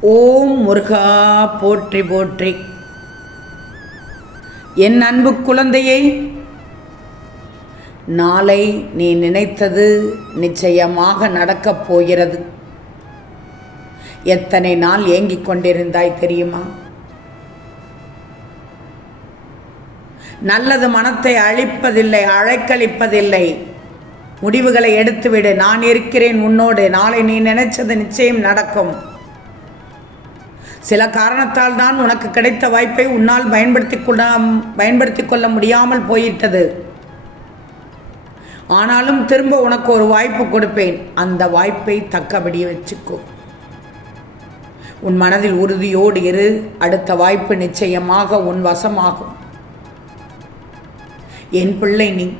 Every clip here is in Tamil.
ஓம் முருகா போற்றி போற்றி. என் அன்பு குழந்தையை நாளை நீ நினைத்தது நிச்சயமாக நடக்கப் போகிறது. எத்தனை நாள் ஏங்கிக் கொண்டிருந்தாய் தெரியுமா? நல்லது மனத்தை அழிப்பதில்லை அழைக்களிப்பதில்லை முடிவுகளை எடுத்துவிடு நான் இருக்கிறேன் உன்னோடு. நாளை நீ நினைச்சது நிச்சயம் நடக்கும். சில காரணத்தால் தான் உனக்கு கிடைத்த வாய்ப்பை உன்னால் பயன்படுத்தி கொள்ள பயன்படுத்தி கொள்ள முடியாமல் போயிட்டது. ஆனாலும் திரும்ப உனக்கு ஒரு வாய்ப்பு கொடுப்பேன். அந்த வாய்ப்பை தக்கபடி வச்சுக்கோ. உன் மனதில் உறுதியோடு இரு. அடுத்த வாய்ப்பு நிச்சயமாக உன் வசமாகும். என் பிள்ளை நீ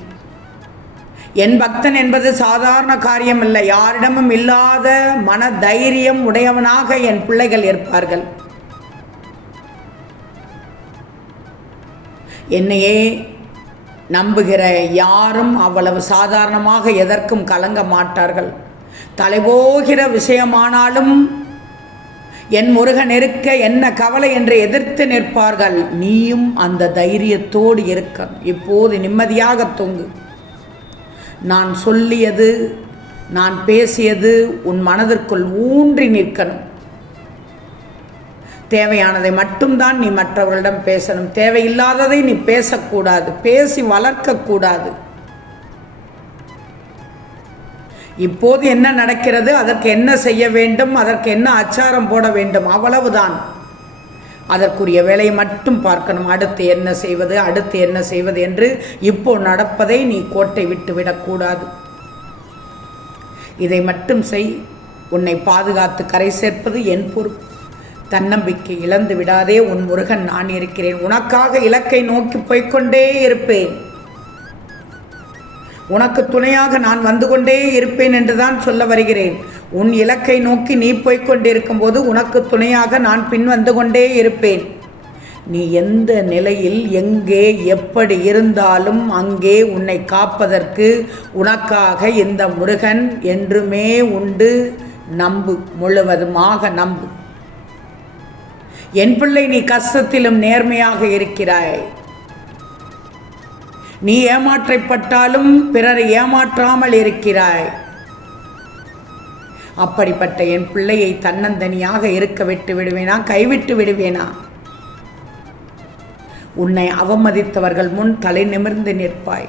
என் பக்தன் என்பது சாதாரண காரியம் இல்லை யாரிடமும் இல்லாத மன தைரியம் உடையவனாக என் பிள்ளைகள் இருப்பார்கள். என்னையே நம்புகிற யாரும் அவ்வளவு சாதாரணமாக எதற்கும் கலங்க மாட்டார்கள். தலைபோகிற விஷயமானாலும் என் முருகன் இருக்க என்ன கவலை என்று எதிர்த்து நிற்பார்கள். நீயும் அந்த தைரியத்தோடு இருக்க. இப்போது நிம்மதியாக தூங்கு. நான் சொல்லியது நான் பேசியது உன் மனதிற்குள் ஊன்றி நிற்கணும். தேவையானதை மட்டும்தான் நீ மற்றவர்களிடம் பேசணும். தேவையில்லாததை நீ பேசக்கூடாது. பேசி வளர்க்கக்கூடாது. இப்போது என்ன நடக்கிறது? அதற்கு என்ன செய்ய வேண்டும்? அதற்கு என்ன அச்சாரம் போட வேண்டும்? அவ்வளவுதான். அதற்குரிய வேலையை மட்டும் பார்க்கணும். அடுத்து என்ன செய்வது? அடுத்து என்ன செய்வது என்று இப்போ நடப்பதை நீ கோட்டை விட்டு விடக்கூடாது. இதை மட்டும் செய். உன்னை பாதுகாத்து கரை சேர்ப்பது என் பொறுப்பு. தன்னம்பிக்கை இழந்து விடாதே. உன் முருகன் நான் இருக்கிறேன். உனக்காக இலக்கை நோக்கி போய்க்கொண்டே இருப்பேன். உனக்கு துணையாக நான் வந்து கொண்டே இருப்பேன் என்றுதான் சொல்ல வருகிறேன். உன் இலக்கை நோக்கி நீ போய்கொண்டிருக்கும் போது உனக்கு துணையாக நான் பின் வந்து கொண்டே இருப்பேன். நீ எந்த நிலையில் எங்கே எப்படி இருந்தாலும் அங்கே உன்னை காப்பதற்கு உனக்காக இந்த முருகன் என்றுமே உண்டு. நம்பு முழுவதுமாக நம்பு. என் பிள்ளை நீ கஷ்டத்திலும் நேர்மையாக இருக்கிறாய். நீ ஏமாற்றப்பட்டாலும் பிறரை ஏமாற்றாமல் இருக்கிறாய். அப்படிப்பட்ட என் பிள்ளையை தன்னந்தனியாக இருக்க விட்டு விடுவேனா? கைவிட்டு விடுவேனா? உன்னை அவமதித்தவர்கள் முன் தலை நிமிர்ந்து நிற்பாய்.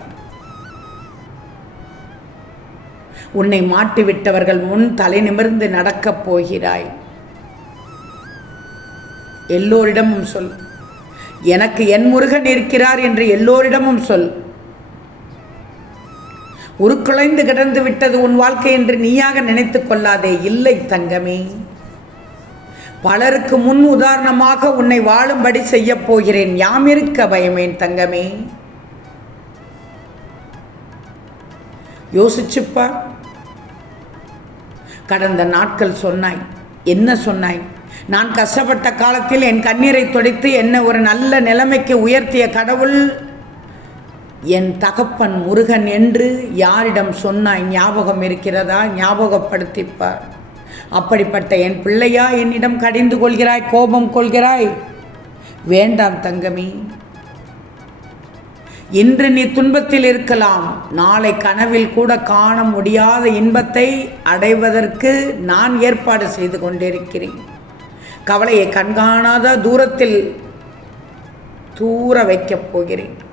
உன்னை மாட்டிவிட்டவர்கள் முன் தலை நிமிர்ந்து நடக்கப் போகிறாய். எல்லோரிடமும் சொல். எனக்கு என் முருகன் இருக்கிறார் என்று எல்லோரிடமும் சொல். உருக்குலைந்து கிடந்து விட்டது உன் வாழ்க்கை என்று நீயாக நினைத்து கொள்ளாதே. இல்லை தங்கமே. பலருக்கு முன் உதாரணமாக உன்னை வாழும்படி செய்யப் போகிறேன். யாம் இருக்க பயமேன் தங்கமே. யோசிச்சுப்பா. கடந்த நாட்கள் சொன்னாய். என்ன சொன்னாய்? நான் கஷ்டப்பட்ட காலத்தில் என் கண்ணீரை துடைத்து என்னை ஒரு நல்ல நிலைமைக்கு உயர்த்திய கடவுள் என் தகப்பன் முருகன் என்று யாரிடம் சொன்னாய் ஞாபகம் இருக்கிறதா? ஞாபகப்படுத்திப்பார். அப்படிப்பட்ட என் பிள்ளையா என்னிடம் கடிந்து கொள்கிறாய் கோபம் கொள்கிறாய்? வேண்டாம் தங்கமி. இன்று நீ துன்பத்தில் இருக்கலாம். நாளை கனவில் கூட காண முடியாத இன்பத்தை அடைவதற்கு நான் ஏற்பாடு செய்து கொண்டிருக்கிறேன். கவலையை கண்காணாத தூரத்தில் தூர வைக்கப் போகிறேன்.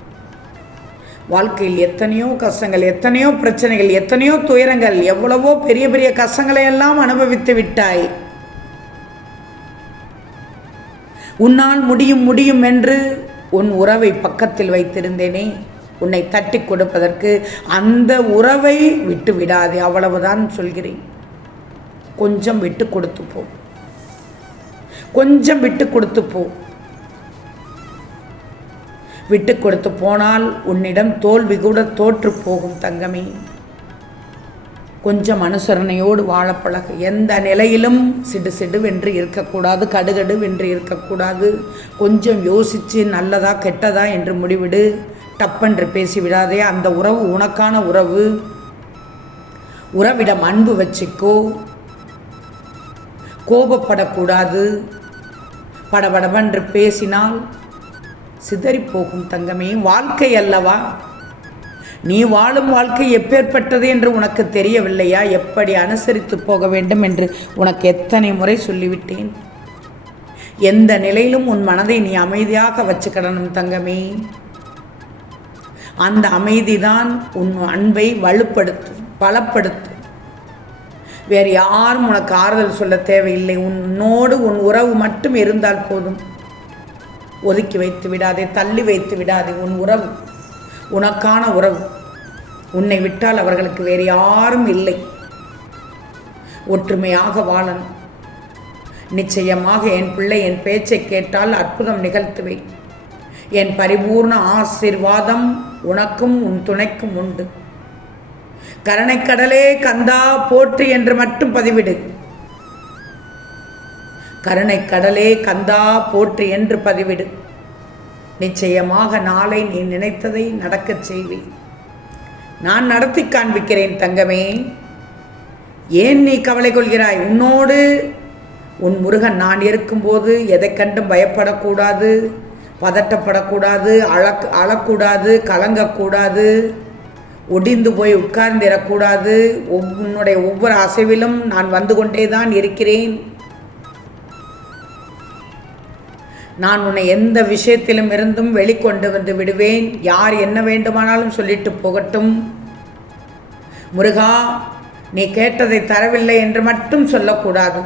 வாழ்க்கையில் எத்தனையோ கஷ்டங்கள் எத்தனையோ பிரச்சனைகள் எத்தனையோ துயரங்கள் எவ்வளவோ பெரிய பெரிய கஷ்டங்களை எல்லாம் அனுபவித்து விட்டாய். உன்னால் முடியும் முடியும் என்று உன் உறவை பக்கத்தில் வைத்திருந்தேனே. உன்னை தட்டி கொடுப்பதற்கு அந்த உறவை விட்டு விடாதே அவ்வளவுதான் சொல்கிறேன். கொஞ்சம் விட்டு கொடுத்து போ. கொஞ்சம் விட்டு கொடுத்து போ. விட்டு கொடுத்து போனால் உன்னிடம் தோல்வி கூட தோற்று போகும் தங்கமே. கொஞ்சம் அனுசரணையோடு வாழப்பழகு எந்த நிலையிலும் சிடு சிடு வென்று இருக்கக்கூடாது கடுகடு வென்று இருக்கக்கூடாது. கொஞ்சம் யோசித்து நல்லதா கெட்டதா என்று முடிவிடு. டப்பென்று பேசிவிடாதே அந்த உறவு உனக்கான உறவு. உறவிடம் அன்பு வச்சுக்கோ. கோபப்படக்கூடாது. படபடவென்று பேசினால் சிதறிப் போகும் தங்கமே வாழ்க்கை அல்லவா? நீ வாழும் வாழ்க்கை எப்பேற்பட்டது என்று உனக்கு தெரியவில்லையா? எப்படி அனுசரித்து போக வேண்டும் என்று உனக்கு எத்தனை முறை சொல்லிவிட்டேன்? எந்த நிலையிலும் உன் மனதை நீ அமைதியாக வச்சுக்கிடணும் தங்கமே. அந்த அமைதிதான் உன் அன்பை வலுப்படுத்தும் பலப்படுத்தும். வேறு யாரும் உனக்கு ஆறுதல் சொல்ல தேவையில்லை. உன்னோடு உன் உறவு மட்டும் இருந்தால் போதும். ஒதுக்கி வைத்து விடாதே தள்ளி வைத்து விடாதே உன் உறவு உனக்கான உறவு. உன்னை விட்டால் அவர்களுக்கு வேறு யாரும் இல்லை. ஒற்றுமையாக வாழணும். நிச்சயமாக என் பிள்ளை என் பேச்சை கேட்டால் அற்புதம் நிகழ்த்துவேன். என் பரிபூர்ண ஆசிர்வாதம் உனக்கும் உன் துணைக்கும் உண்டு. கரணைக்கடலே கந்தா போற்று என்று மட்டும் பதிவிடு. கருணைக்கடலே கந்தா போற்று என்று பதிவிடு. நிச்சயமாக நாளை நீ நினைத்ததை நடக்கச் செய்வேன். நான் நடத்தி காண்பிக்கிறேன் தங்கமே. ஏன் நீ கவலை கொள்கிறாய்? உன்னோடு உன் முருகன் நான் இருக்கும்போது எதை கண்டும் பயப்படக்கூடாது பதட்டப்படக்கூடாது அழக் அழக்கூடாது கலங்கக்கூடாது ஒடிந்து போய் உட்கார்ந்திடக்கூடாது உன்னுடைய ஒவ்வொரு அசைவிலும் நான் வந்து கொண்டே தான் இருக்கிறேன். நான் உன்னை எந்த விஷயத்திலும் இருந்தும் வெளிக்கொண்டு வந்து விடுவேன். யார் என்ன வேண்டுமானாலும் சொல்லிட்டு போகட்டும். முருகா நீ கேட்டதை தரவில்லை என்று மட்டும் சொல்லக்கூடாது.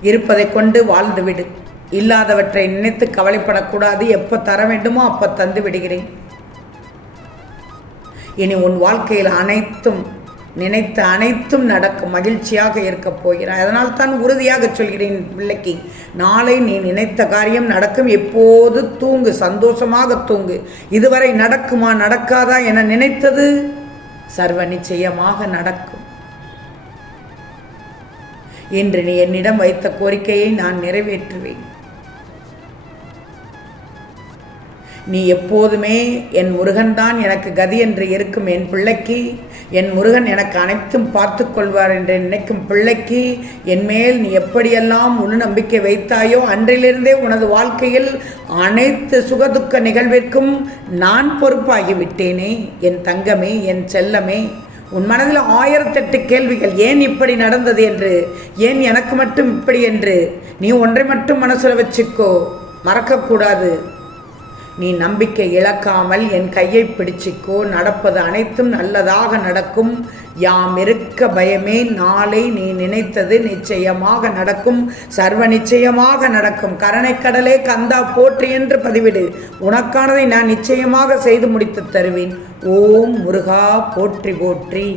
இருப்பதை கொண்டு வாழ்ந்து விடு. இல்லாதவற்றை நினைத்து கவலைப்படக்கூடாது. எப்போ தர வேண்டுமோ அப்போ தந்து விடுகிறேன். இனி உன் வாழ்க்கையில் அனைத்தும் நினைத்த அனைத்தும் நடக்கும் மகிழ்ச்சியாக இருக்கப் போகிறாய். அதனால் தான் உறுதியாக சொல்கிறேன் பிள்ளைக்கு நாளை நீ நினைத்த காரியம் நடக்கும். எப்போது தூங்கு சந்தோஷமாக தூங்கு. இதுவரை நடக்குமா நடக்காதா என நினைத்தது சர்வ நிச்சயமாக நடக்கும். இன்று நீ என்னிடம் வைத்த கோரிக்கையை நான் நிறைவேற்றுவேன். நீ எப்போதுமே என் முருகன்தான் எனக்கு கதி என்று இருக்கும் என் பிள்ளைக்கு என் முருகன் எனக்கு அனைத்தும் பார்த்து கொள்வார் என்று நினைக்கும் பிள்ளைக்கு என் மேல் நீ எப்படியெல்லாம் முழு நம்பிக்கை வைத்தாயோ அன்றிலிருந்தே உனது வாழ்க்கையில் அனைத்து சுகதுக்க நிகழ்விற்கும் நான் பொறுப்பாகி விட்டேனே என் தங்கமே என் செல்லமே. உன் மனதில் ஆயிரத்தெட்டு கேள்விகள் ஏன் இப்படி நடந்தது என்று ஏன் எனக்கு மட்டும் இப்படி என்று நீ ஒன்றை மட்டும் மனசில் வச்சுக்கோ மறக்கக்கூடாது. நீ நம்பிக்கை இழக்காமல் என் கையை பிடிச்சிக்கோ. நடப்பது அனைத்தும் நல்லதாக நடக்கும். யாம் இருக்க பயமே நாளை நீ நினைத்தது நிச்சயமாக நடக்கும். சர்வ நிச்சயமாக நடக்கும். கரணைக்கடலே கந்தா போற்றி என்று பதிவிடு. உனக்கானதை நான் நிச்சயமாக செய்து முடித்து தருவேன். ஓம் முருகா போற்றி போற்றி.